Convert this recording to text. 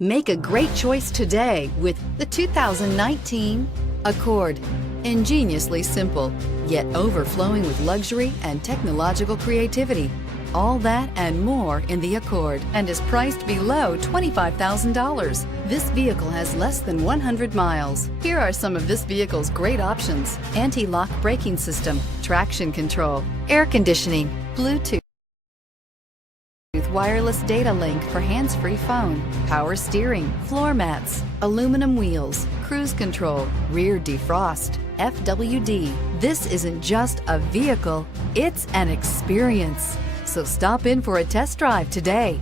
Make a great choice today with the 2019 Accord. Ingeniously simple, yet overflowing with luxury and technological creativity. All that and more in the Accord, and is priced below $25,000. This vehicle has less than 100 miles. Here are some of this vehicle's great options: anti-lock braking system, traction control, air conditioning, Bluetooth, wireless data link for hands-free phone, power steering, floor mats, aluminum wheels, cruise control, rear defrost, FWD. This isn't just a vehicle, it's an experience. So stop in for a test drive today.